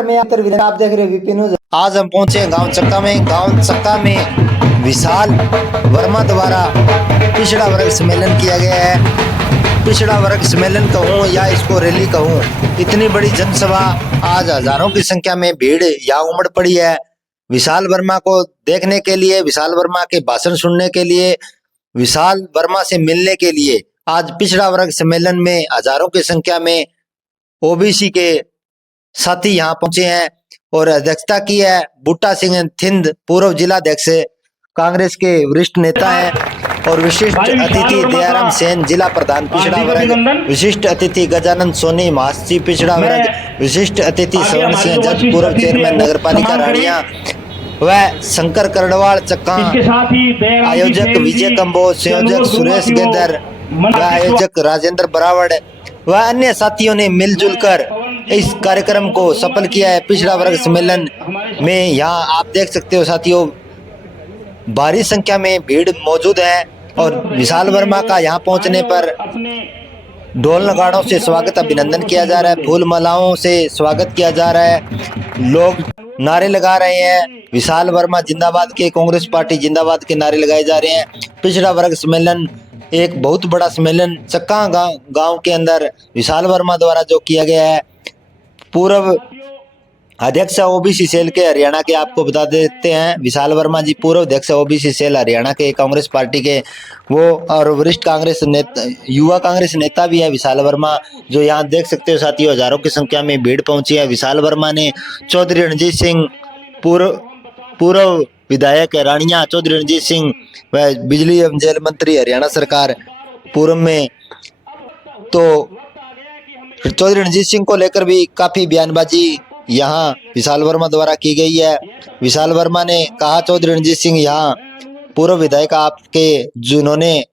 आप देख रहे विपिन। आज हम पहुंचे गांव चक्का में। गांव चक्का में विशाल वर्मा द्वारा पिछड़ा वर्ग सम्मेलन किया गया है। पिछड़ा वर्ग सम्मेलन कहूँ या इसको रैली कहूँ, इतनी बड़ी जनसभा, आज हजारों की संख्या में भीड़ यहाँ उमड़ पड़ी है विशाल वर्मा को देखने के लिए, विशाल वर्मा के भाषण सुनने के लिए, विशाल वर्मा से मिलने के लिए। आज पिछड़ा वर्ग सम्मेलन में हजारों की संख्या में ओबीसी के साथी यहाँ पहुंचे हैं और अध्यक्षता की है बूटा सिंह थिंद, पूर्व जिलाध्यक्ष कांग्रेस के वरिष्ठ नेता हैं, और विशिष्ट अतिथि दयाराम सेन, जिला प्रधान पिछड़ा वर्ग, विशिष्ट अतिथि गजानंद सोनी, महासचिव पिछड़ा वर्ग, विशिष्ट अतिथि सवन सिंह जज, पूर्व चेयरमैन नगर पालिका रानिया, व शंकर करड़वाल चक्का, आयोजक विजय कंबोज, संयोजक सुरेश गेंदर व आयोजक राजेंद्र बरावड़ व अन्य साथियों ने मिलजुल कर इस कार्यक्रम को सफल किया है। पिछड़ा वर्ग सम्मेलन में यहाँ आप देख सकते हो साथियों, भारी संख्या में भीड़ मौजूद है और विशाल वर्मा का यहाँ पहुँचने पर ढोल नगाड़ों से स्वागत अभिनंदन किया जा रहा है, फूल मालाओं से स्वागत किया जा रहा है, लोग नारे लगा रहे हैं, विशाल वर्मा जिंदाबाद के, कांग्रेस पार्टी जिंदाबाद के नारे लगाए जा रहे हैं। पिछड़ा वर्ग सम्मेलन एक बहुत बड़ा सम्मेलन चक्का गांव के अंदर विशाल वर्मा द्वारा जो किया गया है। पूर्व अध्यक्ष ओबीसी सेल के हरियाणा के, आपको बता देते हैं विशाल वर्मा जी पूर्व अध्यक्ष ओबीसी सेल हरियाणा के, कांग्रेस पार्टी के वो, और वरिष्ठ कांग्रेस नेता, युवा कांग्रेस नेता भी है विशाल वर्मा, जो यहाँ देख सकते हो साथियों, हजारों की संख्या में भीड़ पहुंची है। विशाल वर्मा ने चौधरी रणजीत सिंह, पूर्व विधायक रानिया चौधरी रणजीत सिंह व बिजली एवं जेल मंत्री हरियाणा सरकार पूर्व में, तो चौधरी रणजीत सिंह को लेकर भी काफी बयानबाजी यहाँ विशाल वर्मा द्वारा की गई है। विशाल वर्मा ने कहा, चौधरी रणजीत सिंह यहाँ पूर्व विधायक आपके, जिन्होंने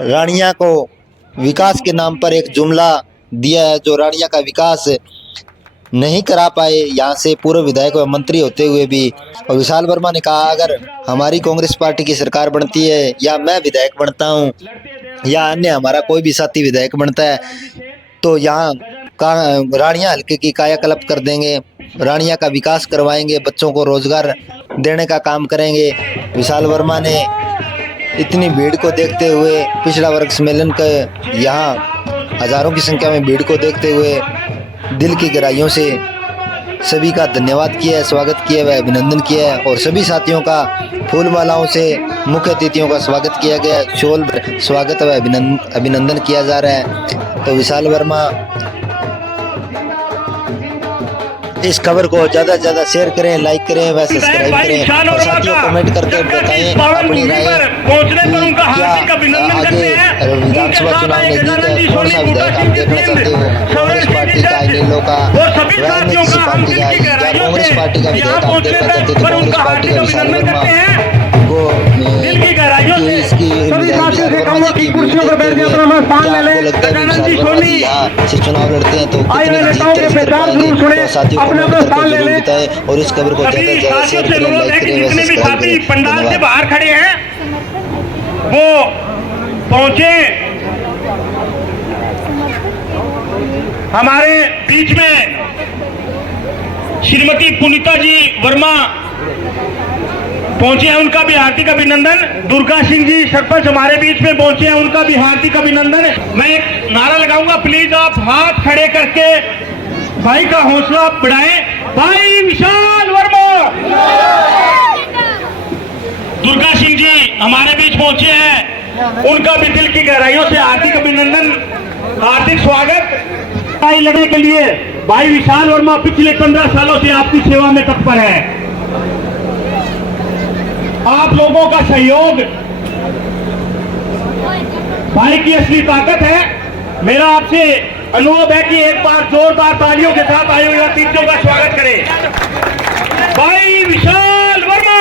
रानिया को विकास के नाम पर एक जुमला दिया है, जो रानिया का विकास नहीं करा पाए यहाँ से पूर्व विधायक व मंत्री होते हुए भी। और विशाल वर्मा ने कहा, अगर हमारी कांग्रेस पार्टी की सरकार बनती है या मैं विधायक बनता हूँ या अन्य हमारा कोई भी साथी विधायक बनता है, तो यहाँ रानिया हल्के की कायाकल्प कर देंगे, रानिया का विकास करवाएंगे, बच्चों को रोजगार देने का काम करेंगे। विशाल वर्मा ने इतनी भीड़ को देखते हुए, पिछड़ा वर्ग सम्मेलन के यहाँ हजारों की संख्या में भीड़ को देखते हुए दिल की गहराइयों से सभी का धन्यवाद किया है, स्वागत किया है, अभिनंदन किया है, और सभी साथियों का फूल मालाओं से मुख्य अतिथियों का स्वागत किया गया है, शोल स्वागत व अभिनंदन किया जा रहा है। तो विशाल वर्मा, इस खबर को ज्यादा से ज्यादा शेयर करें, लाइक करें व सब्सक्राइब करें, और साथियों कमेंट करके बताएं अपनी राय, क्या आगे विधानसभा चुनाव नजदीक है, कौन सा विधायक आप देखना चाहते हो, कांग्रेस पार्टी का, इनेलो का, व अन्य किसी पार्टी का, या कांग्रेस पार्टी का विधायक आप देखना चाहते हो, तो कांग्रेस पार्टी का विशाल वर्मा को इसकी वर्मा जी की कुर्सियों पर बैठ जाकर हम स्थान ले लें। गजानंद सोनी से चुनाव लड़ते हैं तो कितने जीत पाएंगे, तो साथियों को जरूर बताएं और इस खबर को ज्यादा से ज्यादा शेयर करें, लाइक करें व सब्सक्राइब करें। पंडाल से बाहर खड़े हैं वो पहुंचे हमारे बीच में, श्रीमती पुनीता जी वर्मा पहुंचे हैं, उनका भी हार्दिक अभिनंदन। दुर्गा सिंह जी सरपंच हमारे बीच में पहुंचे हैं, उनका भी हार्दिक अभिनंदन। मैं एक नारा लगाऊंगा, प्लीज आप हाथ खड़े करके भाई का हौसला बढ़ाएं। भाई विशाल वर्मा। दुर्गा सिंह जी हमारे बीच पहुंचे हैं, उनका भी दिल की गहराइयों से हार्दिक अभिनंदन, हार्दिक स्वागत। लड़ने के लिए भाई विशाल वर्मा पिछले 15 सालों से आपकी सेवा में तत्पर है। आप लोगों का सहयोग भाई की असली ताकत है। मेरा आपसे अनुरोध है कि एक बार जोरदार तालियों के साथ आए हुए अतिथियों का स्वागत करें। भाई विशाल वर्मा,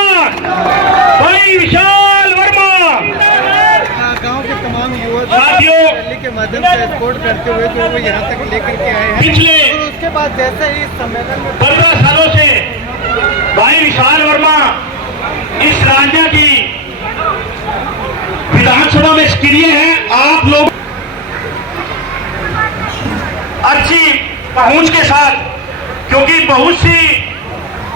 भाई विशाल वर्मा। गांव के तमाम युवा साथियों रैली के माध्यम से सपोर्ट करते हुए जो वो यहाँ तक लेकर के आए हैं, पिछले और उसके बाद जैसे ही सम्मेलन में 15 सालों से भाई विशाल वर्मा इस राज्य की विधानसभा में सक्रिय हैं। आप लोग अच्छी पहुंच के साथ क्योंकि बहुत सी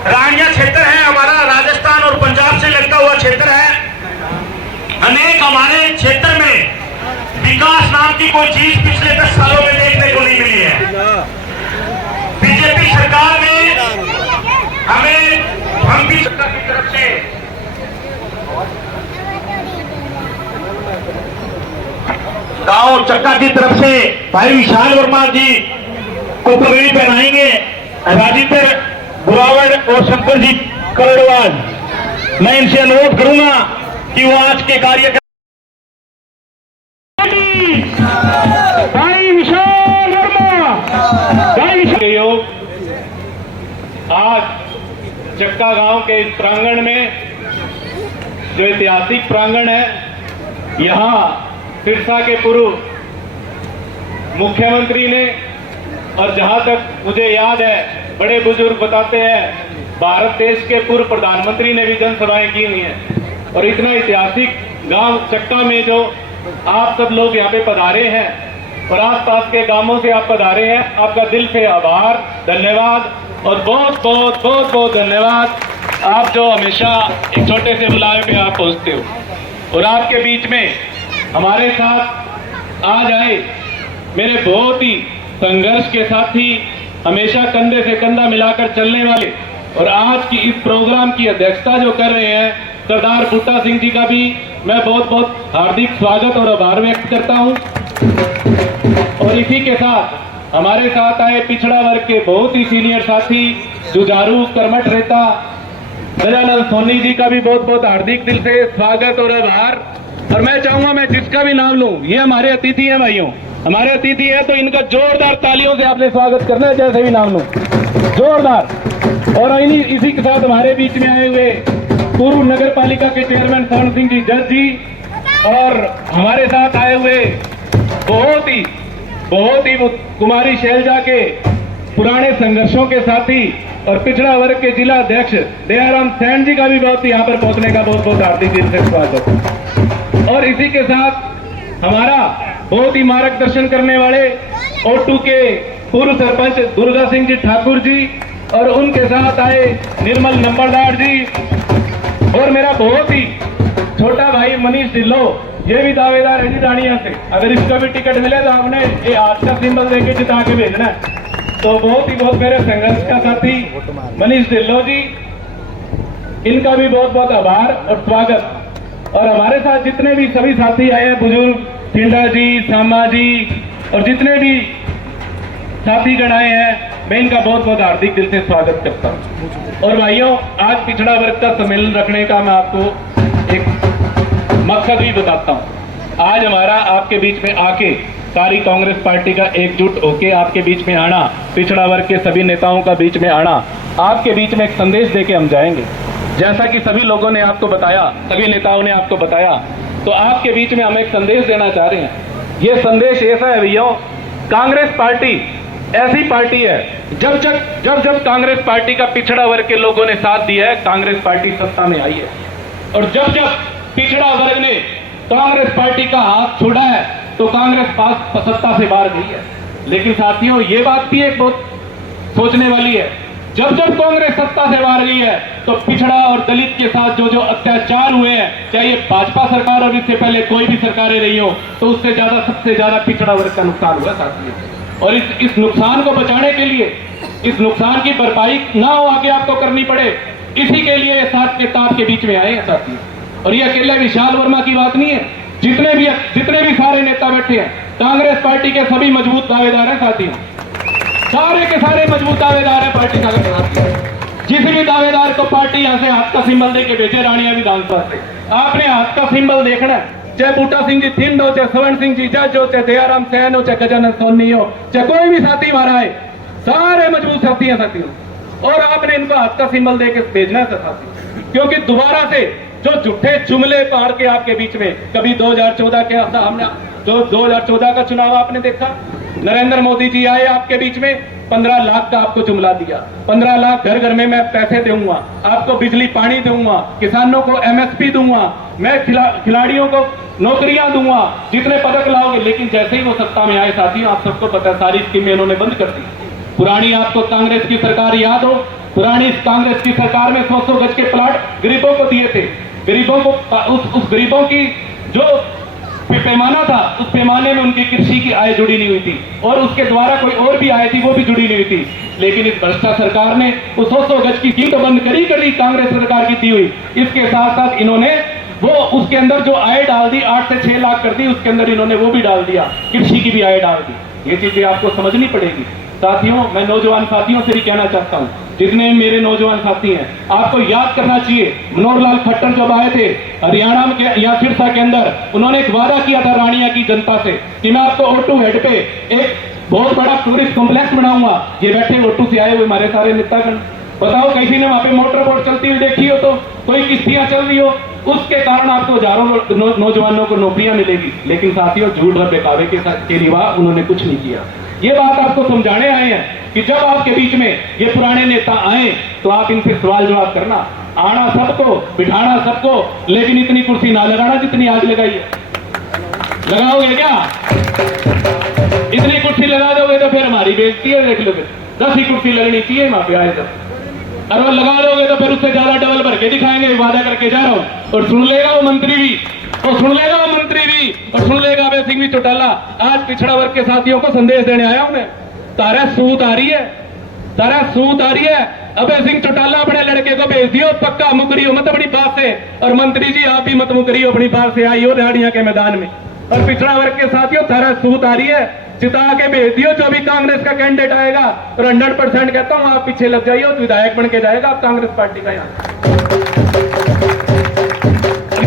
रानिया क्षेत्र है हमारा, राजस्थान और पंजाब से लगता हुआ क्षेत्र है। अनेक हमारे क्षेत्र में विकास नाम की कोई चीज पिछले 10 सालों में देखने को नहीं मिली है। बीजेपी सरकार ने हम भी सरकार की तरफ से गांव चक्का की तरफ से भाई विशाल वर्मा जी को पगड़ी पहनाएंगे। राजेंद्र बुरावड़ और शंकर जी करोड़वाल, मैं इनसे अनुरोध करूंगा कि वो आज के कार्यक्रम भाई विशाल वर्मा, भाई विशाल आज चक्का गांव के इस प्रांगण में, जो ऐतिहासिक प्रांगण है, यहाँ सिरसा के पूर्व मुख्यमंत्री ने, और जहां तक मुझे याद है बड़े बुजुर्ग बताते हैं भारत देश के पूर्व प्रधानमंत्री ने भी जनसभाएं की हुई हैं। और इतना ऐतिहासिक गांव चक्का में जो आप सब लोग यहाँ पे पधारे हैं और आसपास के गांवों से आप पधारे हैं, आपका दिल से आभार, धन्यवाद और बहुत बहुत बहुत बहुत धन्यवाद। आप जो हमेशा एक छोटे से बुलावे पे आप पहुंचते हो और आपके बीच में हमारे साथ आज आए मेरे बहुत ही संघर्ष के साथी, हमेशा कंधे से कंधा मिलाकर चलने वाले, और आज की इस प्रोग्राम की अध्यक्षता जो कर रहे हैं सरदार बूटा सिंह जी का भी मैं बहुत बहुत हार्दिक स्वागत और आभार व्यक्त करता हूं। और इसी के साथ हमारे साथ आए पिछड़ा वर्ग के बहुत ही सीनियर साथी जुझारू कर्मठ नेता गजानन सोनी जी का भी बहुत बहुत हार्दिक दिल से स्वागत और आभार। और मैं चाहूंगा मैं जिसका भी नाम लूं, ये हमारे अतिथि हैं भाइयों, हमारे अतिथि हैं, तो इनका जोरदार तालियों से आपने स्वागत करना है, जैसे भी नाम लूं जोरदार। और इसी के साथ हमारे बीच में आए हुए पूर्व नगर पालिका के चेयरमैन स्वर्ण सिंह जी जज जी, और हमारे साथ आए हुए बहुत ही कुमारी शैलजा के पुराने संघर्षों के साथी और पिछड़ा वर्ग के जिला अध्यक्ष दयाराम सैन जी का भी बहुत यहाँ पर पहुंचने का बहुत बहुत हार्दिक दिल से स्वागत। और इसी के साथ हमारा बहुत ही मार्गदर्शन करने वाले O2 के पूर्व सरपंच दुर्गा सिंह जी ठाकुर जी, और उनके साथ आए निर्मल नंबरदार जी, और मेरा बहुत ही छोटा भाई मनीष ढिल्लो, ये भी दावेदार है जी रानिया से। अगर इसका भी टिकट मिले तो आपने ये हाथ का सिंबल देके जिता के भेजना है। तो बहुत मेरे संघर्ष का साथी मनीष ढिल्लो जी, इनका भी बहुत बहुत आभार और स्वागत। और हमारे साथ जितने भी सभी साथी आए हैं, बुजुर्ग ठिंडा जी, सामा जी और जितने भी साथी गण आए हैं, मैं इनका बहुत बहुत हार्दिक दिल से स्वागत करता हूं। और भाइयों, आज पिछड़ा वर्ग का सम्मेलन रखने का मैं आपको एक मकसद भी बताता हूं। आज हमारा आपके बीच में आके सारी कांग्रेस पार्टी का एकजुट होके आपके बीच में आना, पिछड़ा वर्ग के सभी नेताओं का बीच में आना, आपके बीच में एक संदेश देके हम जाएंगे। जैसा कि सभी लोगों ने आपको बताया, सभी नेताओं ने आपको बताया, तो आपके बीच में हम एक संदेश देना चाह रहे हैं। ये संदेश ऐसा है भैया, कांग्रेस पार्टी ऐसी पार्टी है, जब कांग्रेस पार्टी का पिछड़ा वर्ग के लोगों ने साथ दिया है, कांग्रेस पार्टी सत्ता में आई है। और जब पिछड़ा वर्ग ने कांग्रेस पार्टी का हाथ छोड़ा है तो कांग्रेस पास सत्ता से बाहर गई है। लेकिन साथियों, ये बात भी एक बहुत सोचने वाली है, जब कांग्रेस सत्ता से बाहर गई है तो पिछड़ा और दलित के साथ जो अत्याचार हुए हैं, चाहे भाजपा सरकार और इससे पहले कोई भी सरकारें रही हो, तो उससे ज्यादा सबसे ज्यादा पिछड़ा वर्ग का नुकसान हुआ साथियों। और इस नुकसान को बचाने के लिए, इस नुकसान की भरपाई ना हो आगे आपको करनी पड़े, इसी के लिए साथ के ताप के बीच में आए हैं साथियों। और ये अकेले विशाल वर्मा की बात नहीं है, जितने भी सारे नेता बैठे हैं, कांग्रेस पार्टी के सभी मजबूत दावेदार हैं साथियों, सारे के सारे मजबूत दावेदार हैं पार्टी का। जिस भी दावेदार को पार्टी यहाँ से हाथ का सिंबल दे के भेजे रानिया विधानसभा से, आपने हाथ का सिंबल देखना है, चाहे बूटा सिंह जी थिंड हो, चाहे स्वर्ण सिंह जी जज हो, चाहे दयाराम सैन हो, चाहे गजानन सोनी हो, चाहे कोई भी साथी हमारा है, सारे मजबूत साथी हैं साथियों। और आपने इनको हाथ का सिंबल दे के भेजना है साथी, क्योंकि दोबारा से जो झूठे जुमले पार के आपके बीच में, कभी 2014 के हमने जो 2014 का चुनाव आपने देखा, नरेंद्र मोदी जी आए आपके बीच में, 15 लाख का आपको जुमला दिया, 15 लाख घर घर में मैं पैसे दूंगा, आपको बिजली पानी दूंगा, किसानों को MSP दूंगा, मैं खिलाड़ियों को नौकरियां दूंगा, जितने पदक लाओगे। लेकिन जैसे ही वो सत्ता में आए साथियों, आप सबको पता है सारी स्कीमें इन्होंने बंद कर दी। पुरानी आपको कांग्रेस की सरकार याद हो, पुरानी कांग्रेस की सरकार में 100 गज के प्लाट गरीबों को दिए थे। गरीबों को उस गरीबों की जो पैमाना था, उस पैमाने में उनकी कृषि की आय जुड़ी नहीं हुई थी, और उसके द्वारा कोई और भी आय थी वो भी जुड़ी नहीं हुई थी। लेकिन इस भ्रष्टा सरकार ने उस 100 गज की स्कीम तो बंद करी कांग्रेस सरकार की दी हुई। इसके साथ साथ इन्होंने वो उसके अंदर जो आय डाल दी, 8 से 6 लाख कर दी, उसके अंदर इन्होंने वो भी डाल दिया, कृषि की भी आय डाल दी। ये चीजें आपको समझनी पड़ेगी। साथियों, मैं नौजवान साथियों से भी कहना चाहता हूं, जितने मेरे नौजवान साथी हैं, आपको याद करना चाहिए, मनोहर लाल खट्टर जब आए थे हरियाणा में या सिरसा के अंदर, उन्होंने एक वादा किया था रानिया की जनता से कि मैं आपको O2 हेड पे एक बहुत बड़ा टूरिस्ट कॉम्प्लेक्स बनाऊंगा। ये बैठे O2 से आए हुए हमारे सारे नेतागण, बताओ किसी ने वहां पे मोटर बोट चलती हुई देखी हो, तो कोई किश्तियां चल रही हो, उसके कारण आपको हजारों नौजवानों को नौकरियां मिलेगी। लेकिन साथियों, झूठ और बेकावे के रिवा उन्होंने कुछ नहीं किया। ये बात आपको समझाने आए हैं कि जब आपके बीच में ये पुराने नेता आए तो आप इनसे सवाल जवाब करना, आना सबको, बिठाना सबको, लेकिन इतनी कुर्सी ना लगाना जितनी आज लगाई है। लगाओगे क्या? इतनी कुर्सी लगा दोगे तो फिर हमारी बेइज्जती है, देख लोगे। 10 ही कुर्सी लगनी चाहिए वहां पे आए जब, और लगा दोगे तो फिर उससे ज्यादा डबल भर के दिखाएंगे, वादा करके जा रहा हूं। और सुन लेगा वो मंत्री भी, और सुन लेगा वो मंत्री भी, और सुन लेगा अभय सिंह भी चौटाला। आज पिछड़ा वर्ग के साथियों को संदेश देने आया हूं मैं। तारा सूत आ रही है, तारा सूत आ रही है। अभय सिंह चौटाला अपने लड़के को भेज दियो, पक्का मुकरियो मत अपनी बात से, और मंत्री जी आप भी मत मुकरियो अपनी बात से, आई हो दिहाड़ियां के मैदान में। और पिछड़ा वर्ग के साथियों, तारा सूत आ रही है, जिता के भेज दियो। जो भी कांग्रेस का कैंडिडेट आएगा, और 100% कहता हूं आप पीछे लग जाइए, विधायक बन के जाएगा आप कांग्रेस पार्टी का। यहाँ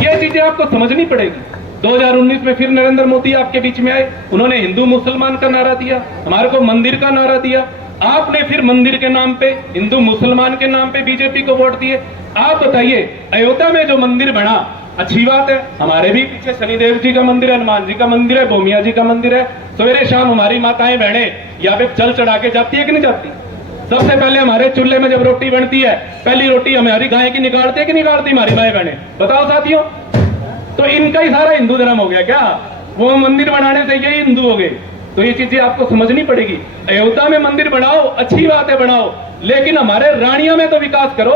ये चीजें आपको समझनी पड़ेगी। 2019 में फिर नरेंद्र मोदी आपके बीच में आए, उन्होंने हिंदू मुसलमान का नारा दिया, हमारे को मंदिर का नारा दिया। आपने फिर मंदिर के नाम पे, हिंदू मुसलमान के नाम पे बीजेपी को वोट दिए। आप बताइए, अयोध्या में जो मंदिर बना, अच्छी बात है, हमारे भी पीछे शनिदेव जी का मंदिर है, हनुमान जी का मंदिर है, भूमिया जी का मंदिर है। सवेरे शाम हमारी माताएं बहनें यहाँ पे जल चढ़ा के जाती है कि नहीं जाती? सबसे पहले हमारे चूल्हे में जब रोटी बनती है, पहली रोटी हमारी गाय की निकालती है कि निकालती हमारी माएं बहनें? बताओ साथियों। तो इनका ही सारा हिंदू धर्म हो गया क्या? वो मंदिर बनाने से यही हिंदू हो गए? तो ये चीजें आपको समझनी पड़ेगी। अयोध्या में मंदिर बनाओ, अच्छी बात है, बनाओ, लेकिन हमारे रानिया में तो विकास करो।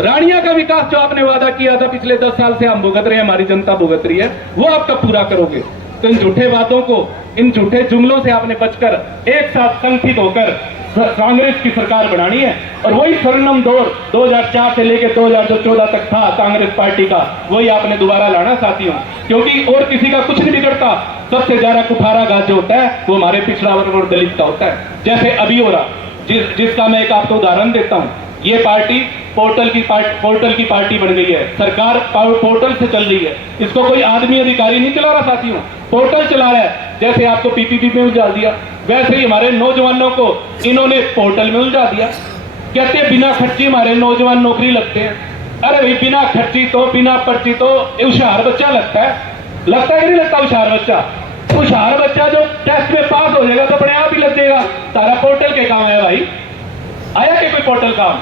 रानिया का विकास जो आपने वादा किया था पिछले 10 साल से हम भुगत रहे हैं, हमारी जनता भुगत रही है, वो आपका पूरा करोगे। तो इन झूठे वादों को, इन झूठे जुमलों से आपने बचकर एक साथ संगठित होकर कांग्रेस की सरकार बनानी है। और वही स्वर्णिम दौर 2004 से लेकर 2014 तक था कांग्रेस पार्टी का, वही आपने दोबारा लाना साथियों, क्योंकि और किसी का कुछ नहीं बिगड़ता। सबसे ज्यादा कुठाराघात जो होता है वो हमारे पिछड़ा वर्ग और दलित का होता है, जैसे अभी हो रहा, जिसका मैं एक आपको उदाहरण देता हूं। ये पार्टी पोर्टल की पार्टी बन गई है, सरकार पोर्टल से चल रही है, इसको कोई आदमी अधिकारी नहीं चला रहा साथियों, पोर्टल चला रहा है। जैसे आपको पीपीपी में उलझा दिया, वैसे ही हमारे नौजवानों को इन्होंने पोर्टल में उलझा दिया। कहते हैं बिना खर्ची हमारे नौजवान नौकरी लगते हैं। अरे भाई, बिना खर्ची तो, बिना पर्ची तो होशियार बच्चा लगता है कि नहीं लगता? होशियार बच्चा जो टेस्ट में पास हो जाएगा तो अपने आप ही लग जाएगा। सारा पोर्टल के काम आया भाई, आया कि कोई पोर्टल काम?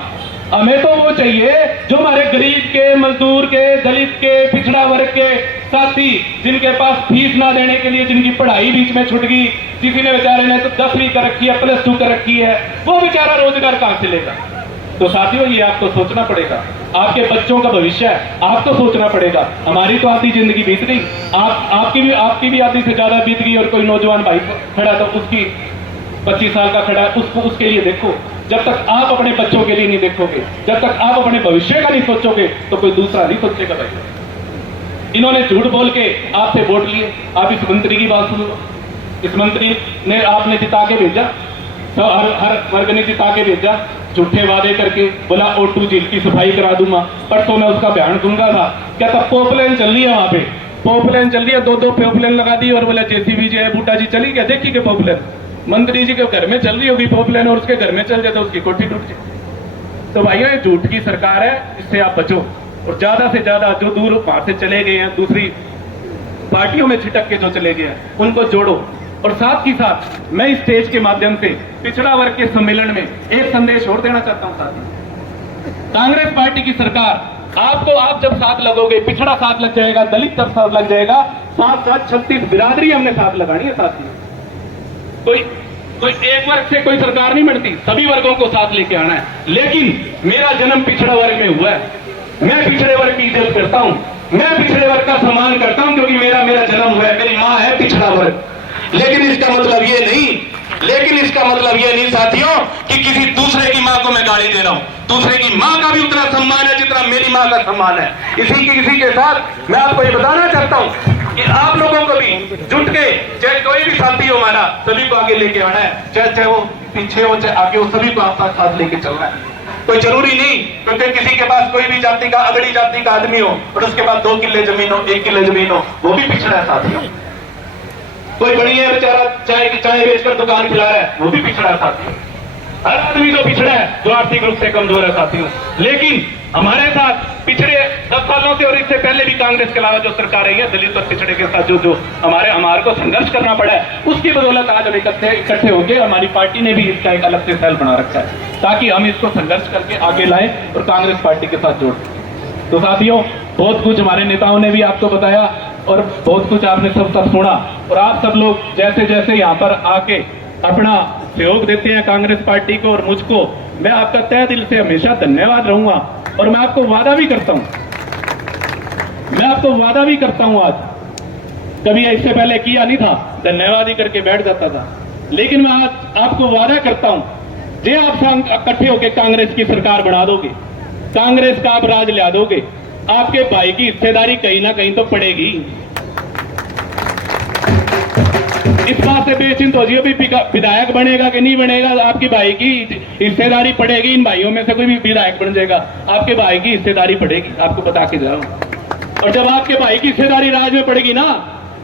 हमें तो वो चाहिए जो हमारे गरीब के, मजदूर के, दलित के, पिछड़ा वर्ग के साथी, जिनके पास फीस ना देने के लिए जिनकी पढ़ाई बीच में छूट गई, किसी ने बेचारे ने तो 10वीं कर रखी है, +2 कर रखी है, वो बेचारा रोजगार कहां से लेगा? तो साथियों, ये आपको सोचना पड़ेगा, आपके बच्चों का भविष्य है, आपको सोचना पड़ेगा। हमारी तो आधी जिंदगी बीत गई, आपकी भी आधी से ज्यादा बीत गई, और कोई नौजवान भाई खड़ा तो उसकी 25 साल का खड़ा है, उसके लिए देखो। जब तक आप अपने बच्चों के लिए नहीं देखोगे, जब तक आप अपने भविष्य का नहीं सोचोगे, तो कोई दूसरा नहीं सोचेगा भाई। इन्होंने झूठ बोल के आपसे वोट लिए। आप इस मंत्री की बात सुनो, इस मंत्री ने आपने जिता के भेजा, तो हर वर्ग ने जिता के भेजा, झूठे वादे करके बोला O2 झील की सफाई करा दूंगा। परसों मैं उसका बयान दूंगा था, क्या था? पोपलाइन चल रही है वहां पे, पोपलाइन चल रही है, 2 पोपलाइन लगा दी, और बोला JCB जी है, बूटा जी चली क्या? देखी क्या पोपलाइन? मंत्री जी के घर में चल रही होगी पोपलाइन, और उसके घर में चल जाए तो उसकी कोठी टूट जाए। तो भाइयों, ये झूठ की सरकार है, इससे आप बचो। और ज्यादा से ज्यादा जो दूर वहां से चले गए हैं, दूसरी पार्टियों में छिटक के जो चले गए हैं, उनको जोड़ो। और साथ ही साथ मैं इस स्टेज के माध्यम से पिछड़ा वर्ग के सम्मेलन में एक संदेश और देना चाहता हूं साथियों। कांग्रेस पार्टी की सरकार, आप जब साथ लगोगे, पिछड़ा साथ लग जाएगा, दलित जब साथ लग जाएगा, साथ साथ 36 बिरादरी हमने साथ लगानी है साथियों। कोई कोई एक वर्ग से कोई सरकार नहीं बनती, सभी वर्गों को साथ लेके आना है। लेकिन मेरा जन्म पिछड़ा वर्ग में हुआ है, मैं पिछड़े वर्ग की इज्जत करता हूं, मैं पिछड़े वर्ग का सम्मान करता हूं, क्योंकि मेरा जन्म हुआ है, मेरी मां है पिछड़ा वर्ग। लेकिन इसका मतलब ये नहीं साथियों कि किसी दूसरे की मां को मैं गाली दे रहा हूं। दूसरे की मां का भी उतना सम्मान है जितना मेरी मां का सम्मान है। इसी के साथ मैं आपको ये बताना चाहता हूं कि आप लोगों को भी जुट के, चाहे कोई भी साथी हो हमारा, सभी को आगे लेके आना है, चाहे वो पीछे हो चाहे आगे हो, सभी को आपका साथ लेके चलना है। कोई जरूरी नहीं क्योंकि किसी के पास कोई भी जाति का, अगड़ी जाति का आदमी हो और उसके पास 2 किले जमीन हो, 1 किले जमीन हो, वो भी पिछड़ा है साथियों। कोई बड़ी है बेचारा, चाय बेचकर दुकान खिला रहा है, वो भी पिछड़ा है साथियों। हर आदमी तो पिछड़ा है जो आर्थिक रूप से कमजोर है साथियों। लेकिन हमारे साथ पिछड़े 10 सालों से और इससे पहले भी कांग्रेस के अलावा जो सरकार रही है, दलित और पिछड़े के साथ जो हमारे को संघर्ष करना पड़ा है, उसकी बदौलत आज हम इकट्ठे होकर हमारी पार्टी ने भी इसका एक अलग से सेल बना रखा है ताकि हम इसको संघर्ष करके आगे लाएं और कांग्रेस पार्टी के साथ जोड़। तो साथियों, बहुत कुछ हमारे नेताओं ने भी आपको बताया और बहुत कुछ आपने सब तक सुना, और आप सब लोग जैसे जैसे यहाँ पर आके अपना सहयोग देते हैं कांग्रेस पार्टी को और मुझको, मैं आपका तहे दिल से हमेशा धन्यवाद रहूंगा। और मैं आपको वादा भी करता हूं, आज कभी इससे पहले किया नहीं था, धन्यवाद ही करके बैठ जाता था, लेकिन मैं आज आपको वादा करता हूं, जे आप इकट्ठे होकर कांग्रेस की सरकार बना दोगे, कांग्रेस का आप राज ला दोगे, आपके भाई की हिस्सेदारी कहीं ना कहीं तो पड़ेगी। इस बात से बेचिंत हो जियो भी विधायक बनेगा कि नहीं बनेगा, आपके भाई की हिस्सेदारी पड़ेगी। इन भाइयों में से कोई भी विधायक बन जाएगा, आपके भाई की हिस्सेदारी पड़ेगी, आपको बता के जा रहा हूं। और जब आपके भाई की हिस्सेदारी राज में पड़ेगी ना,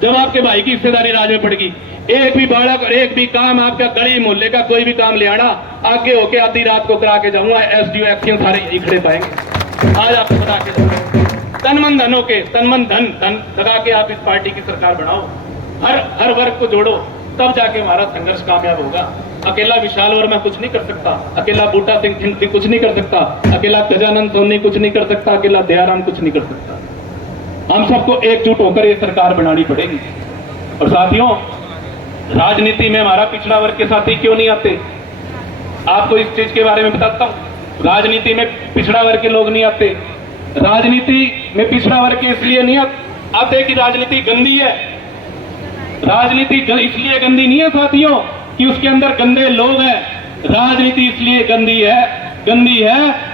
जब आपके भाई की हिस्सेदारी राज में पड़ेगी, एक भी बालक और एक भी काम आपका गली मोहल्ले का कोई भी काम ले आना, आगे होके आधी रात को करा के जाऊंगा, एसडीओ एक्शन सारे यही खड़े पाएंगे। आज आपको बता के तन मन धन होके, तन मन धन लगा के आप इस पार्टी की सरकार बनाओ, हर वर्ग को जोड़ो, तब जाके हमारा संघर्ष कामयाब होगा। अकेला विशाल वर्मा कुछ नहीं कर सकता, अकेला बूटा सिंह कुछ नहीं कर सकता, अकेला गजानंद सोनी कुछ नहीं कर सकता, अकेला दयाराम कुछ नहीं कर सकता। हम सबको एकजुट होकर ये सरकार बनानी पड़ेगी। और साथियों, राजनीति में हमारा पिछड़ा वर्ग के साथी क्यों नहीं आते, आपको इस चीज के बारे में बताता हूं। राजनीति में पिछड़ा वर्ग के लोग नहीं आते। राजनीति में पिछड़ा वर्ग के इसलिए नहीं आते कि राजनीति गंदी है। राजनीति इसलिए गंदी नहीं है साथियों कि उसके अंदर गंदे लोग हैं। राजनीति इसलिए गंदी है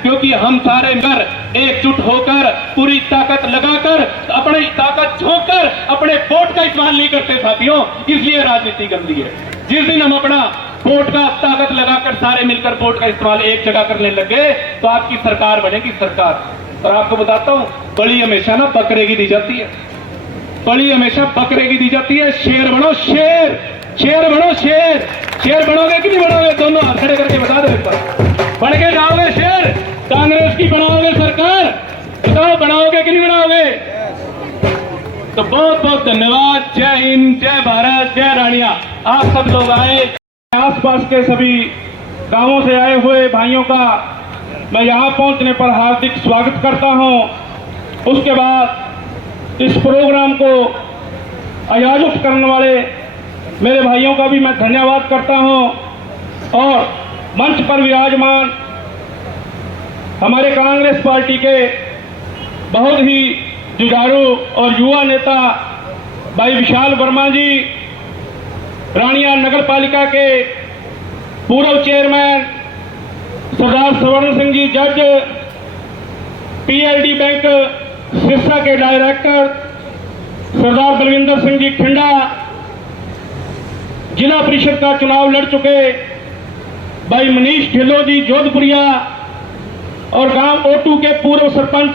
क्योंकि हम सारे मिलकर एकजुट होकर पूरी ताकत लगाकर, अपनी ताकत झोंककर अपने वोट का इस्तेमाल नहीं करते साथियों, इसलिए राजनीति गंदी है। जिस दिन हम अपना वोट का ताकत लगाकर सारे मिलकर वोट का इस्तेमाल एक जगह करने लगे तो आपकी सरकार बनेगी सरकार। और आपको बताता हूं, बड़ी हमेशा ना बकरे की दी जाती है, बड़ी हमेशा बकरे की दी जाती है। शेर बनो शेर, शेर बनो शेर, शेर बनोगे कि नहीं बनोगे, दोनों हाथ खड़े करके बता दो एक बार। बन के जाओगे शेर, कांग्रेस की बनाओगे सरकार, बताओ बनाओगे कि नहीं बनाओगे। तो बहुत बहुत धन्यवाद। जय हिंद, जय भारत, जय रानिया। आप सब लोग आए, आसपास के सभी गांवों से आए हुए भाइयों का मैं यहां पहुंचने पर हार्दिक स्वागत करता हूं। उसके बाद इस प्रोग्राम को आयोजित करने वाले मेरे भाइयों का भी मैं धन्यवाद करता हूं। और मंच पर विराजमान हमारे कांग्रेस पार्टी के बहुत ही जुझारू और युवा नेता भाई विशाल वर्मा जी, रानिया नगर पालिका के पूर्व चेयरमैन सरदार स्वर्ण सिंह जी जज, पीएलडी बैंक सिरसा के डायरेक्टर सरदार बलविंदर सिंह जी खिंडा, जिला परिषद का चुनाव लड़ चुके भाई मनीष ढिल्लो जी जोधपुरिया, और गांव ओटू के पूर्व सरपंच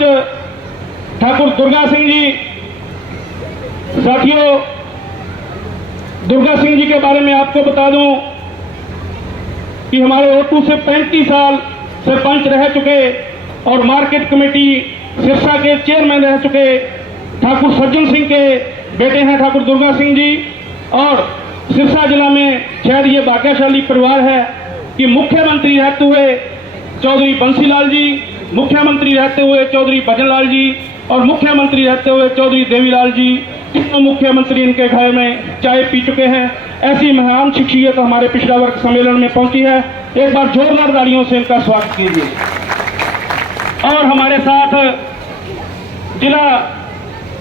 ठाकुर दुर्गा सिंह जी। साथियों, दुर्गा सिंह जी के बारे में आपको बता दूं कि हमारे ओटू से 35 साल सरपंच रह चुके और मार्केट कमेटी सिरसा के चेयरमैन रह चुके ठाकुर सज्जन सिंह के बेटे हैं ठाकुर दुर्गा सिंह जी। और सिरसा जिला में शायद ये भाग्यशाली परिवार है कि मुख्यमंत्री रहते हुए चौधरी बंसीलाल जी, मुख्यमंत्री रहते हुए चौधरी भजनलाल जी और मुख्यमंत्री रहते हुए चौधरी देवीलाल जी तीनों मुख्यमंत्री इनके घर में चाय पी चुके हैं। ऐसी महान शख्सियत हमारे पिछड़ा वर्ग सम्मेलन में पहुंची है। एक बार जोरदार तालियों से इनका स्वागत कीजिए। और हमारे साथ जिला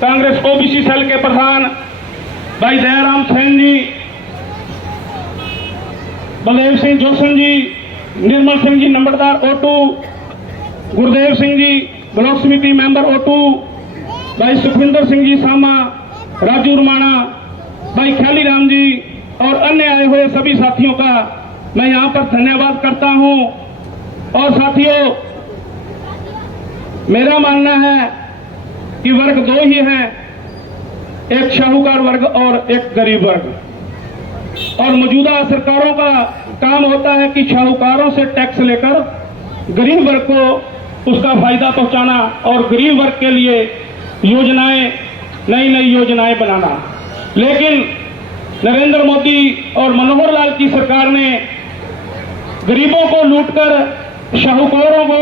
कांग्रेस ओबीसी सेल के प्रधान भाई दयाराम सेन जी, बलदेव सिंह जोशन जी, निर्मल सिंह जी नंबरदार O2, गुरदेव सिंह जी ब्लॉक समिति मेंबर O2, भाई सुखविंदर सिंह जी सामा, राजू रमाणा, भाई ख्याली राम जी और अन्य आए हुए सभी साथियों का मैं यहाँ पर धन्यवाद करता हूँ। और साथियों, मेरा मानना है कि वर्ग दो ही हैं, एक शाहूकार वर्ग और एक गरीब वर्ग। और मौजूदा सरकारों का काम होता है कि शाहूकारों से टैक्स लेकर गरीब वर्ग को उसका फायदा पहुंचाना और गरीब वर्ग के लिए योजनाएं, नई नई योजनाएं बनाना। लेकिन नरेंद्र मोदी और मनोहर लाल की सरकार ने गरीबों को लूटकर शाहूकारों को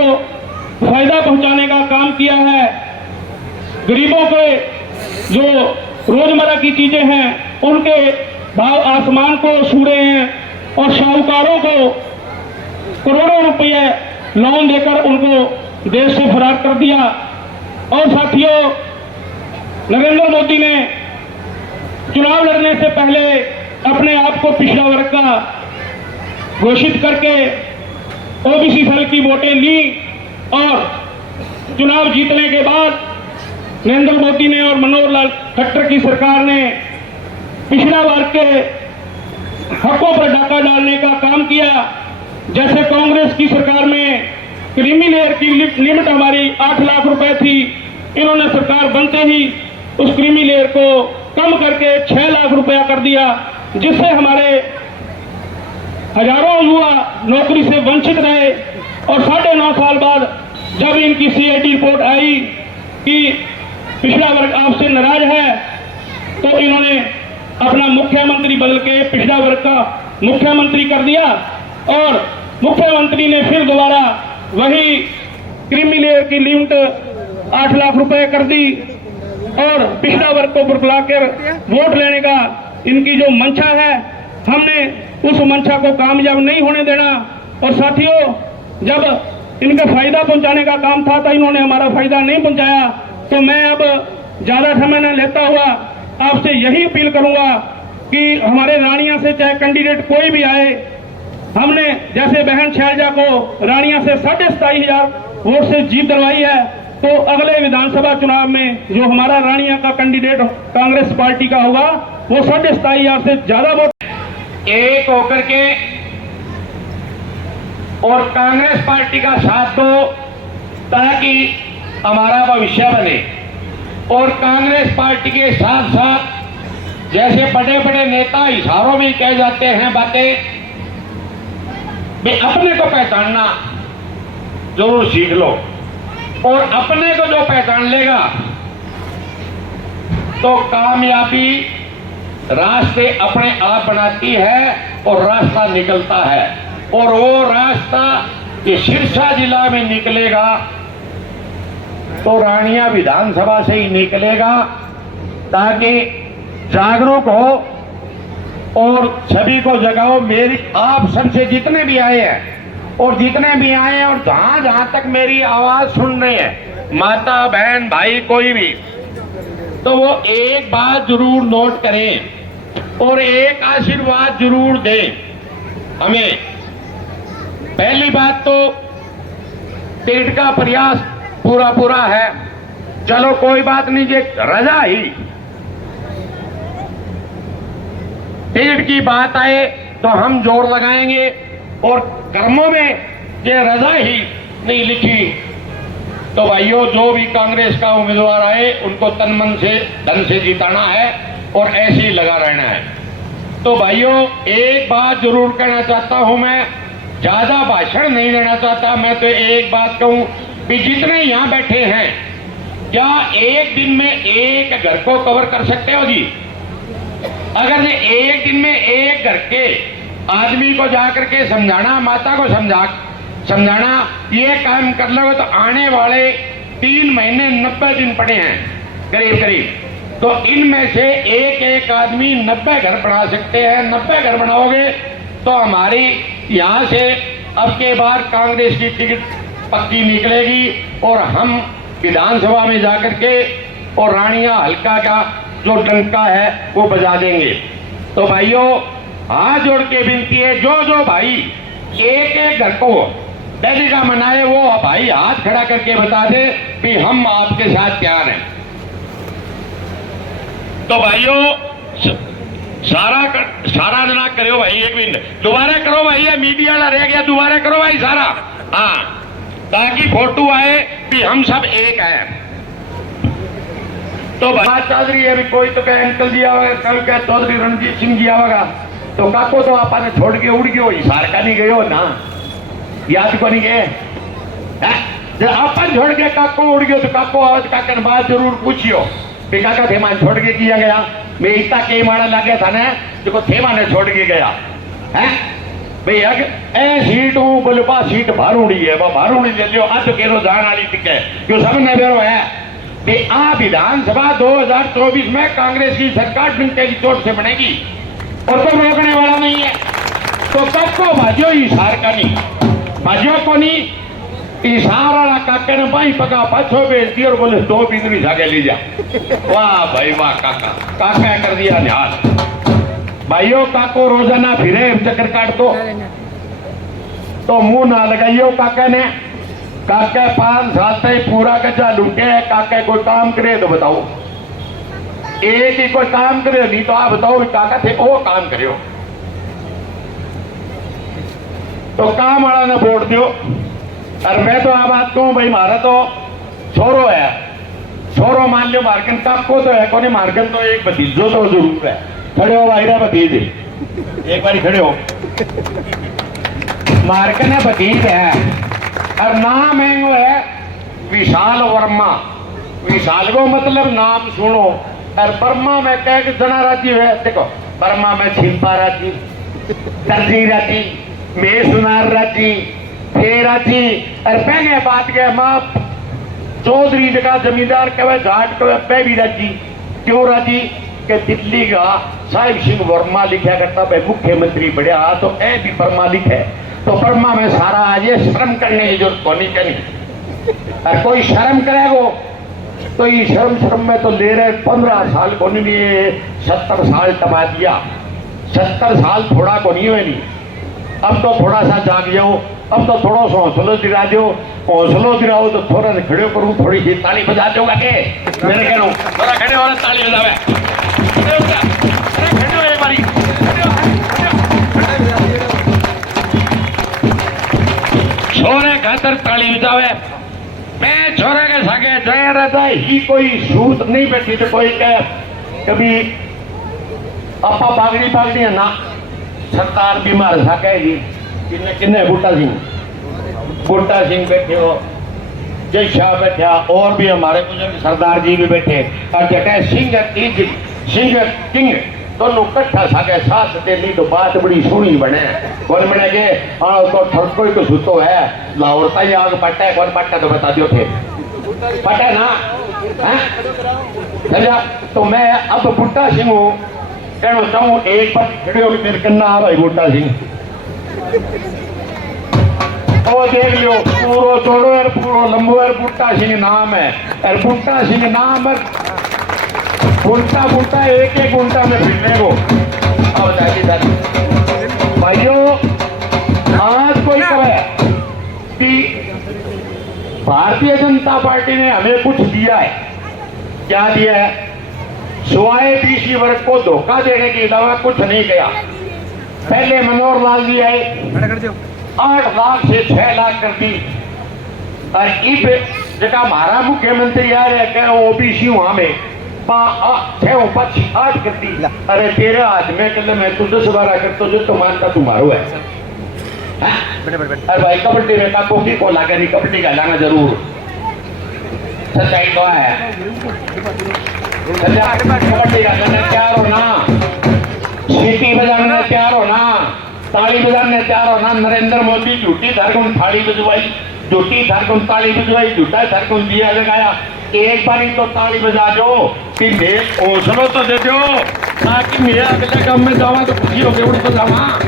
फायदा पहुंचाने का काम किया है। गरीबों के जो रोजमर्रा की चीजें हैं उनके भाव आसमान को छू रहे हैं और शाहूकारों को करोड़ों रुपए लोन देकर उनको देश से फरार कर दिया। और साथियों, नरेंद्र मोदी ने चुनाव लड़ने से पहले अपने आप को पिछड़ा वर्ग का घोषित करके ओबीसी सेल की वोटें ली और चुनाव जीतने के बाद नरेंद्र मोदी ने और मनोहर लाल खट्टर की सरकार ने पिछड़ा वर्ग के हकों पर डाका डालने का काम किया। जैसे कांग्रेस की सरकार में क्रीमी लेयर की लिमिट हमारी 8 लाख रुपए थी, इन्होंने सरकार बनते ही उस क्रीमी लेयर को कम करके 6 लाख रुपया कर दिया, जिससे हमारे हजारों युवा नौकरी से वंचित रहे। और 9.5 साल बाद जब इनकी सीआईडी रिपोर्ट आई कि पिछड़ा वर्ग आपसे नाराज है, तो इन्होंने अपना मुख्यमंत्री बदल के पिछड़ा वर्ग का मुख्यमंत्री कर दिया और मुख्यमंत्री ने फिर दोबारा वही क्रीमी लेयर की लिमिट 8 लाख रुपए कर दी और पिछड़ा वर्ग को बुरबुलाकर वोट लेने का इनकी जो मंशा है, हमने उस मंशा को कामयाब नहीं होने देना। और साथियों, जब इनका फायदा पहुंचाने का काम था तो इन्होंने हमारा फायदा नहीं पहुंचाया। तो मैं अब ज्यादा समय न लेता हुआ आपसे यही अपील करूंगा कि हमारे रानिया से चाहे कैंडिडेट कोई भी आए, हमने जैसे बहन शैलजा को रानिया से 27,500 वोट से जीत दिलवाई है, तो अगले विधानसभा चुनाव में जो हमारा रानिया का कैंडिडेट कांग्रेस पार्टी का होगा वो 27,500 से ज्यादा वोट एक होकर के और कांग्रेस पार्टी का साथ दो ताकि हमारा भविष्य बने। और कांग्रेस पार्टी के साथ साथ जैसे बड़े बड़े नेता इशारों में कह जाते हैं बातें, वे अपने को पहचानना जरूर सीख लो। और अपने को जो पहचान लेगा तो कामयाबी रास्ते अपने आप बनाती है और रास्ता निकलता है। और वो रास्ता ये सिरसा जिला में निकलेगा तो रानिया विधानसभा से ही निकलेगा, ताकि जागरूक हो और सभी को जगाओ। मेरी आप सबसे जितने भी आए हैं और जितने भी आए हैं और जहां जहां तक मेरी आवाज सुन रहे हैं, माता बहन भाई कोई भी, तो वो एक बात जरूर नोट करें और एक आशीर्वाद जरूर दें हमें। पहली बात तो टिकट का प्रयास पूरा है, चलो कोई बात नहीं, ये रजा ही टिकट की बात आए तो हम जोर लगाएंगे। और कर्मों में ये रजा ही नहीं लिखी तो भाइयों, जो भी कांग्रेस का उम्मीदवार आए उनको तन मन से धन से जिताना है और ऐसे ही लगा रहना है। तो भाइयों, एक बात जरूर कहना चाहता हूं, मैं ज्यादा भाषण नहीं देना चाहता। मैं तो एक बात कहूं कि जितने यहां बैठे हैं, क्या एक दिन में एक घर को कवर कर सकते हो जी? अगर ये एक दिन में एक घर के आदमी को जाकर के समझाना, माता को समझाना, ये काम कर लोगे तो आने वाले 3 महीने 90 दिन पड़े हैं करीब करीब। तो इनमें से एक एक आदमी 90 घर बना सकते हैं। 90 घर बनाओगे तो हमारी यहाँ से अब के बार कांग्रेस की टिकट पक्की निकलेगी और हम विधानसभा में जाकर के और रानिया हल्का का जो डंका है वो बजा देंगे। तो भाइयों, हाथ जोड़ के विनती है, जो जो भाई एक एक घर को दिल्ली का मनाए वो भाई हाथ खड़ा करके बता दे कि हम आपके साथ तैयार हैं। तो भाइयों, सारा जना करो भाई, एक मिनट दोबारा करो भाई, ये मीडिया वाला रह गया, दोबारा करो भाई सारा, हाँ, ताकि फोटो आए कि हम सब एक हैं। तो बात चल रही है, अभी कोई तो कहे अंकल जी आवेगा, कल कहे चौधरी रणजीत सिंह जी आवेगा, तो काको तो आपने छोड़ के उड़ गए हो, हिसार का नहीं गए हो ना, याद को नहीं गए, जब आप छोड़ के काको उड़ गए तो काको आवाज काका ने बात जरूर पूछियो कि काका थेमान छोड़ के किया गया, मैं इतना कई माड़ा लगे था ना जो थेमा ने छोड़ के गया है भाई। अग ए सीट हूं बोले बा सीट भारूड़ी है, वह भारूड़ी ले लियो, आज तो केरो जान वाली टिके जो समझने बेरो है कि आ विधानसभा 2024 में कांग्रेस की सरकार डंके की चोट से बनेगी और कोई रोकने वाला नहीं है। तो सबको भाजो इशार का नहीं, भाजो को नहीं, इशार वाला काके ने भाई पका पाछो भेज दिया और बोले 2 बिंदली जाके ले जा। वाह भाई वाह, काका काका कर दिया ध्यान। भाइयों, काको रोजाना फिरे चक्कर काट तो मुंह ना लगाइयो काका ने। काका 5 साल से पूरा गजा लूटे है, काका कोई काम करे तो बताओ, एक ही कोई काम करे, नहीं तो आप बताओ काका थे वो काम करो, तो काम वाला ने वोट दो। और मैं तो आप बात कहूं भाई, मारा तो छोरो है, छोरो मान लो मार्कन काको तो है कोने, मार्कन तो एक भतीजो तो जरूर है। खड़े हो भाई रे भतीज, एक बारी खड़े हो, मार्कन है भतीज है और नाम है वो है विशाल वर्मा। विशाल को मतलब नाम सुनो, और बर्मा में कह के जना राजी है, देखो बर्मा में छिपा राजी, तरजी राजी, मैं सुनार राजी, फे राजी, और पहले बात गया माँ चौधरी जगह जमींदार कहे घाट कहे पे भी राजी। क्यों राजी? के दिल्ली का साहिब सिंह वर्मा लिखा करता भाई मुख्यमंत्री बढ़िया, तो ए भी वर्मा लिखे, तो वर्मा में सारा आज ये शर्म करने की जरूरत को नहीं करनी। और कोई शर्म करेगो तो ये शर्म में तो ले रहे 15 साल को नहीं, 70 साल टमा दिया। 70 साल थोड़ा को नहीं हुए नहीं, अब तो थोड़ा सा जाग जाओ, अब तो थोड़ा सा हौसलो दिला दो, हौसलो दिलाओ तो थोड़ा सा खड़े करूँ, थोड़ी सी ताली बजा दोगा के मैंने कह रहा हूँ थोड़ा खड़े हो ताली बजावे, खड़े हो एक बारी, छोरे खातर ताली बजावे। मैं छोरे के सगे जय रहता ही कोई सूत नहीं बैठी तो कोई कह कभी अपा पागड़ी पागड़ी है ना, सरदार बीमार सकेगी किन्ने किन्ने, बूटा सिंह बैठे हो, जय शाह बैठा, और भी हमारे बुजुर्ग सरदार जी भी बैठे, और जटे सिंह किंग दोनों कट्ठा सके साथ देली तो बात बड़ी सोहनी बने। बोल मैंने के हाँ तो ठरको ही तो सुतो है, लाहौर का ही आग पट्टा है, कौन पट्टा तो बता दियो थे, पट्टा ना है। तो मैं अब बूटा सिंह हूँ, कहना चाहूँ एक बार खड़े हो मेरे कन्ना आ भाई बूटा सिंह, वो देख लियो पूरो चौड़ो और पूरो लंबो और बूटा सिंह नाम है, और बूटा सिंह नाम उल्टा बुल्टा एक एक उल्टा में फिरने को। अब भाइयों, आज कोई कहे कि भारतीय जनता पार्टी ने हमें कुछ दिया है, क्या दिया है? सिवाय बीसी वर्ग को धोखा देने के अलावा कुछ नहीं किया। पहले मनोहर लाल जी आए, 8 लाख से 6 लाख कर दी, और इब जगह हमारा मुख्यमंत्री आ रहे क्या ओबीसी वहां में 8 कर दी। अरे तेरे हाथ में कल मैं तुझे 10-12 कर तो जो तो मानता तुम्हारो है। अरे भाई कबड्डी में का कोकी को लागे नहीं, कबड्डी का लाना जरूर, सच्चाई तो है। कबड्डी का करने तैयार हो ना, सीटी बजाने तैयार हो ना, ताली बजाने तैयार हो ना। नरेंद्र मोदी झूठी धरगुन थाली बजवाई, झूठी सरगुन ताली बजवाई, झूठा सरगुन दिया लगाया। एक बारी तो ताली बजा दो कि मेरे हौसलों तो दे दो, ताकि मैं अगले काम में जावा तो खुशी होकर उड़ तो जावा।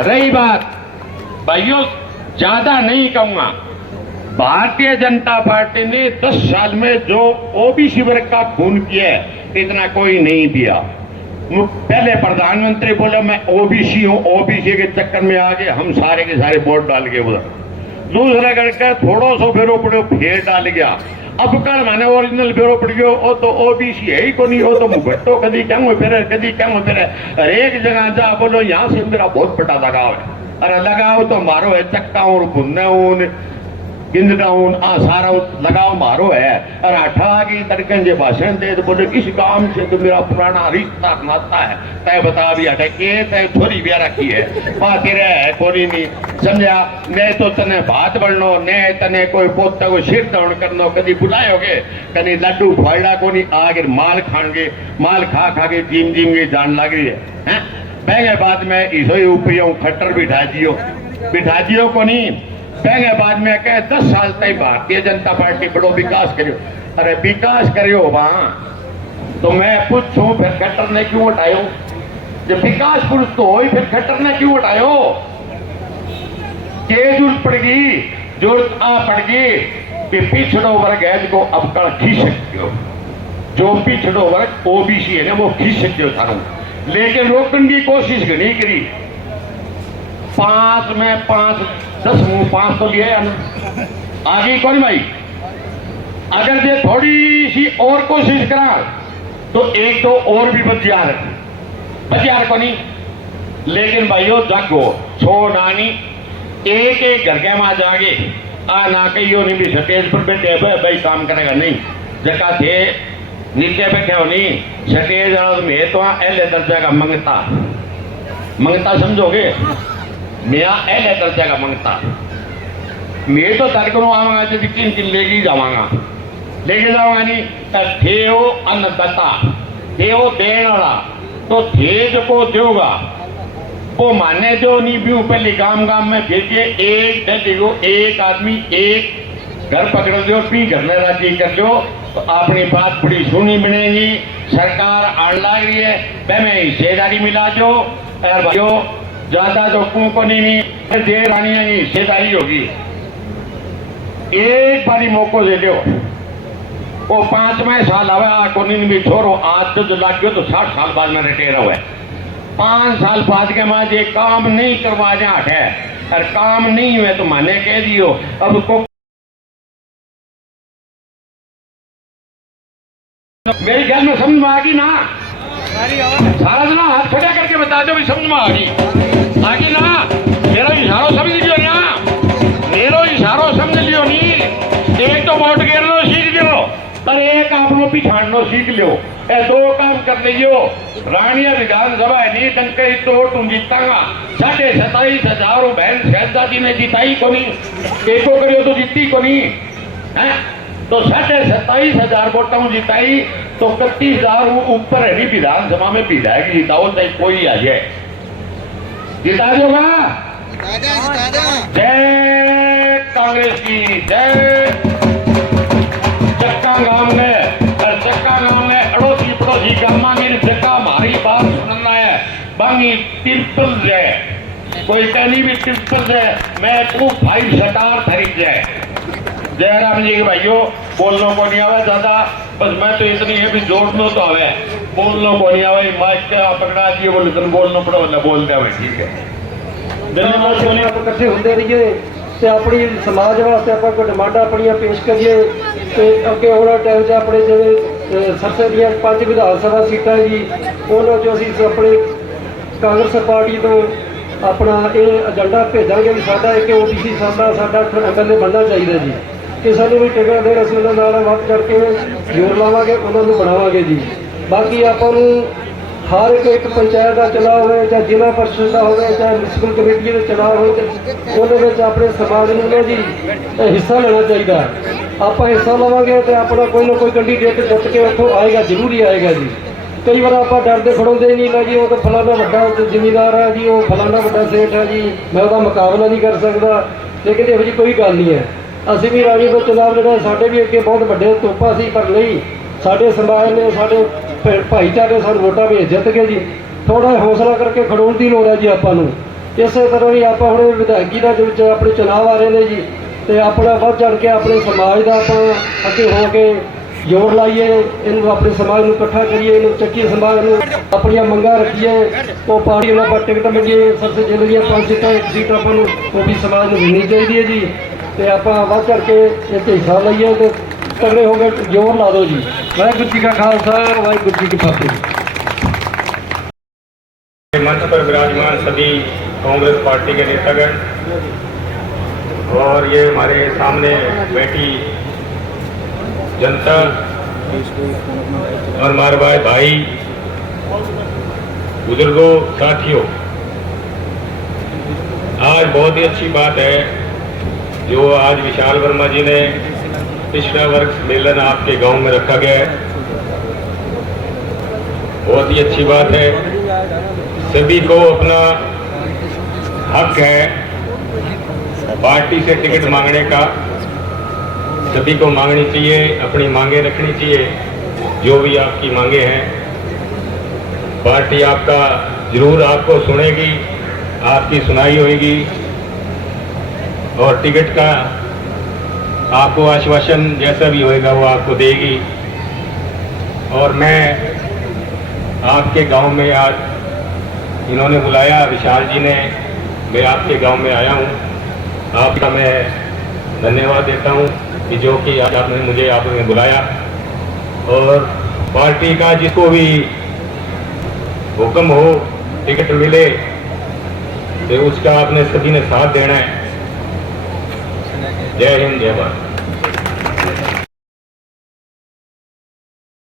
रही बात भाइयों, ज्यादा नहीं कहूंगा, भारतीय जनता पार्टी ने 10 साल में जो ओबीसी वर्ग का खून किया है इतना कोई नहीं दिया। पहले प्रधानमंत्री बोले मैं ओबीसी हूं, ओबीसी के चक्कर में आगे हम सारे के सारे वोट डाल के उधर। दूसरा करके थोड़ा सा बेरो पड़ो फिर डाल गया। अब कल माने ओरिजिनल बेरो पड़ गयो, वो तो ओबीसी है ही को नहीं, वो तो मुगट्टो कदी क्या फिर कदी क्या फिर। हर एक जगह जा बोलो यहाँ से मेरा बहुत बड़ा लगाव है, अरे लगाव तो मारो है, चक्का और भुन्ने ऊन गिंदगाउन सारा लगाव मारो है। और अठा की तड़कन जे भाषण दे तो बोले इस काम से तो मेरा पुराना रिश्ता नाता है, तय बता भी अटे के तय छोरी ब्याह रखी है बाकी रहे कोई नहीं समझा। ने तो तने भात बननो, ने तने कोई पोता को सिर दौड़ करनो, कभी बुलायोगे कभी लड्डू फायड़ा को नहीं आगे माल खाएंगे, माल खा खा के जिम जिम के जान लग रही है। पहले बाद में इसो ऊपरियों खट्टर बिठा दियो को नहीं। पहले बाद में कहे 10 साल तक भारतीय जनता पार्टी बड़ो विकास करियो, अरे विकास करियो वहां तो मैं पूछूं फिर खट्टर ने क्यों हटायो? जब विकास पुरुष तो हो फिर खट्टर ने क्यों हटायो? के जरूरत पड़ेगी, जरूरत आ पड़ेगी कि पिछड़ो वर्ग है जिसको अब कल खींच सकते हो, जो पिछड़ो वर्ग ओबीसी है ना वो खींच सकते हो थानों, लेकिन रोकने की कोशिश नहीं करी। 5 में 5 10 मुंह 5 तो लिए आगे कौन भाई। अगर ये थोड़ी सी और कोशिश करा तो एक दो और भी बचियार को नहीं। लेकिन भाइयों जागो छो नानी एक एक घर के मां जागे आ ना कहियो नहीं भी स्टेज पर बैठे भाई काम करेगा नहीं, जगह थे नीचे बैठे हो नहीं स्टेज में तो एले दर्जा का मंगता समझोगे, मेरा एले दर्जा का मंगता मैं तो तड़कों आवागा जो 3 लेके जावागा नहीं। थे हो अन्नदाता, थे हो देने वाला, तो थे जो को दोगा वो माने जो नहीं भी पहले गांव में भेजिए एक देखो एक आदमी एक घर पकड़ दो पी घर में राजी कर लो तो अपनी बात बड़ी सुनी बनेगी। सरकार आने लग रही है मैं हिस्सेदारी मिला दो और भाइयों ज्यादा तो को नहीं देर आनी है हिस्सेदारी होगी। एक बारी मौको दे दो वो 5वें साल आवे आ को नहीं भी छोड़ो आज तो लग गयो तो 60 साल बाद में रिटायर हुआ 5 साल बाद के बाद ये काम नहीं करवा जाट है और काम नहीं हुए तो माने कह दियो अब को मेरी ख्याल में समझ में आ गई ना सारा जना हाथ खड़ा करके बता दो भी समझ में आ गई ना। मेरा इशारो समझ लियो ना, मेरा इशारो समझ लियो नहीं। एक तो वोट गिरनो सीख लियो पर एक आपको पिछाड़नो सीख लियो, ए 2 काम कर लियो। रानिया विधानसभा नहीं टंके तो तुम जीतांगा 27,500 बहन शहजादी ने जिताई को नहीं, एको करियो तो जीती को नहीं है तो 27,500 वोटों जिताई तो 31,000 ऊपर है विधानसभा में विधायक जिताओ चाहे कोई आ जाए जिता दोगा। जय कांग्रेस की जय। चक्का गांव में अड़ोसी पड़ोसी गामा में चक्का हमारी बात सुनना है बांगी तिरपल जय कोई कहनी भी तिरपल जय मैं तू 5 स्टार खरीद जाए। जयराम जी के भाइयों बोलने को नहीं आवे ज्यादा, बस मैं तो इतनी है भी जोड़ना तो आवे बोलने को नहीं आवे माइक का पकड़ा दिए बोले तुम बोलना पड़ा बोले बोल दे ठीक है। धन्यवाद। इकट्ठे होंगे रहिए ਤੇ ਆਪਣੀ ਸਮਾਜ ਵਾਸਤੇ ਆਪਾਂ ਕੋਈ ਡਿਮਾਂਡਾਂ ਆਪਣੀਆਂ ਪੇਸ਼ ਕਰੀਏ ਤੇ ਅੱਗੇ ਆਉਣ ਵਾਲੇ ਟਾਈਮ 'ਚ ਆਪਣੇ ਜਿਹੜੇ ਸਰਸੇ ਦੀਆਂ 5 ਵਿਧਾਨ ਸਭਾ ਸੀਟਾਂ ਜੀ ਉਹਨਾਂ 'ਚੋਂ ਅਸੀਂ ਆਪਣੇ ਕਾਂਗਰਸ ਪਾਰਟੀ ਤੋਂ ਆਪਣਾ ਇਹ ਏਜੰਡਾ ਭੇਜਾਂਗੇ ਵੀ ਸਾਡਾ ਇੱਕ ਓਬੀਸੀ ਸਾਡਾ ਐਮਐਲਏ ਬਣਨਾ ਚਾਹੀਦਾ ਜੀ ਕਿ ਸਾਨੂੰ ਵੀ ਟਿਕਟ ਦੇਣ ਅਸੀਂ ਉਹਨਾਂ ਨਾਲ ਵੱਧ ਚੜ੍ਹ ਕੇ ਜ਼ੋਰ ਲਾਵਾਂਗੇ ਉਹਨਾਂ ਨੂੰ ਬਣਾਵਾਂਗੇ ਜੀ। ਬਾਕੀ ਆਪਾਂ ਨੂੰ हर एक पंचायत का चुनाव हो चाहे जिला परिषद का हो चाहे म्यूनसिपल कमेटी का चुनाव हो अपने समाज में जी हिस्सा लेना चाहिए। आप हिस्सा लवेंगे तो अपना कोई ना कोई कैंडीडेट जित के उतों आएगा जरूर ही आएगा जी। कई बार आप डरते खड़ोते नहीं ना जी वो तो फलाना बड़ा जिमीदार है जी वो फलाना बड़ा सेठ है जी मैं उसका मुकाबला नहीं कर सकता ਲੇਕਿਨ ਇਹੋ ਜਿਹੀ ਕੋਈ ਗੱਲ ਨਹੀਂ ਹੈ। ਅਸੀਂ ਵੀ ਰਾਜੀ ਦਾ ਚੁਣਾਵ ਲੜਿਆ, ਸਾਡੇ ਵੀ ਅੱਗੇ ਬਹੁਤ ਵੱਡੇ ਤੋਪਾ ਸੀ, ਪਰ ਨਹੀਂ, ਸਾਡੇ ਸਮਾਜ ਨੇ, ਸਾਡੇ ਭਾਈਚਾਰੇ ਸਾਨੂੰ ਵੋਟਾਂ ਵਿੱਚ ਜਿੱਤ ਗਏ ਜੀ। ਥੋੜਾ ਹੌਸਲਾ ਕਰਕੇ ਖੜੋਣ ਦੀ ਲੋੜ ਹੈ ਜੀ ਆਪਾਂ ਨੂੰ। ਇਸੇ ਤਰ੍ਹਾਂ ਹੀ ਆਪਾਂ ਹੁਣ ਵਿਧਾਇਕੀ ਦੇ ਵਿੱਚ ਆਪਣੇ ਚੁਣਾਵ ਆ ਰਹੇ ਨੇ ਜੀ, ਤੇ ਆਪਣਾ ਵੱਧ ਚੜ ਕੇ ਆਪਣੇ ਸਮਾਜ ਦਾ ਆਪਾਂ ਅੱਗੇ ਹੋ ਕੇ ਜੋੜ ਲਾਈਏ, ਇਹਨੂੰ ਆਪਣੇ ਸਮਾਜ ਨੂੰ ਇਕੱਠਾ ਕਰੀਏ, ਇਹਨੂੰ ਚੱਕੀ ਸਮਾਜ ਨੂੰ ਆਪਣੀਆਂ ਮੰਗਾਂ ਰੱਖੀਏ, ਉਹ ਪਾਰਟੀ ਨੂੰ ਆਪਾਂ ਟਿਕਟ ਮੰਗੀਏ। ਸਭ ਤੋਂ ਜਿਹੜੀਆਂ 5 ਸੀਟਾਂ, 1 ਸੀਟ ਆਪਾਂ ਨੂੰ ਉਹ ਵੀ ਸਮਾਜ ਨੂੰ ਮਿਲਣੀ ਚਾਹੀਦੀ ਹੈ ਜੀ, ਤੇ ਆਪਾਂ ਵੱਧ ਚੜ ਕੇ ਇਹ 'ਤੇ ਹਿੱਸਾ ਲਈਏ ਤੇ ਤਗੜੇ ਹੋ ਕੇ ਜ਼ੋਰ ਲਾ ਦਿਓ ਜੀ। ਵਾਹਿਗੁਰੂ ਜੀ ਕਾ ਖਾਲਸਾ, ਵਾਹਿਗुरु जी की फतेह। मंच पर विराजमान सभी कांग्रेस पार्टी के नेतागण और ये हमारे सामने बैठी जनता और हमारे भाई बुजुर्गों, साथियों, आज बहुत ही अच्छी बात है जो आज विशाल वर्मा जी ने पिछड़ा वर्ग सम्मेलन आपके गांव में रखा गया है। बहुत ही अच्छी बात है। सभी को अपना हक है पार्टी से टिकट मांगने का, सभी को मांगनी चाहिए, अपनी मांगे रखनी चाहिए। जो भी आपकी मांगे हैं पार्टी आपका जरूर आपको सुनेगी, आपकी सुनाई होगी और टिकट का आपको आश्वासन जैसा भी होएगा वो आपको देगी। और मैं आपके गांव में आज इन्होंने बुलाया, विशाल जी ने, मैं आपके गांव में आया हूं। आपका मैं धन्यवाद देता हूं कि जो कि आज आपने बुलाया, और पार्टी का जिसको भी हुक्म हो टिकट मिले तो उसका आपने सभी ने साथ देना है। जय हिंद, जय भारत।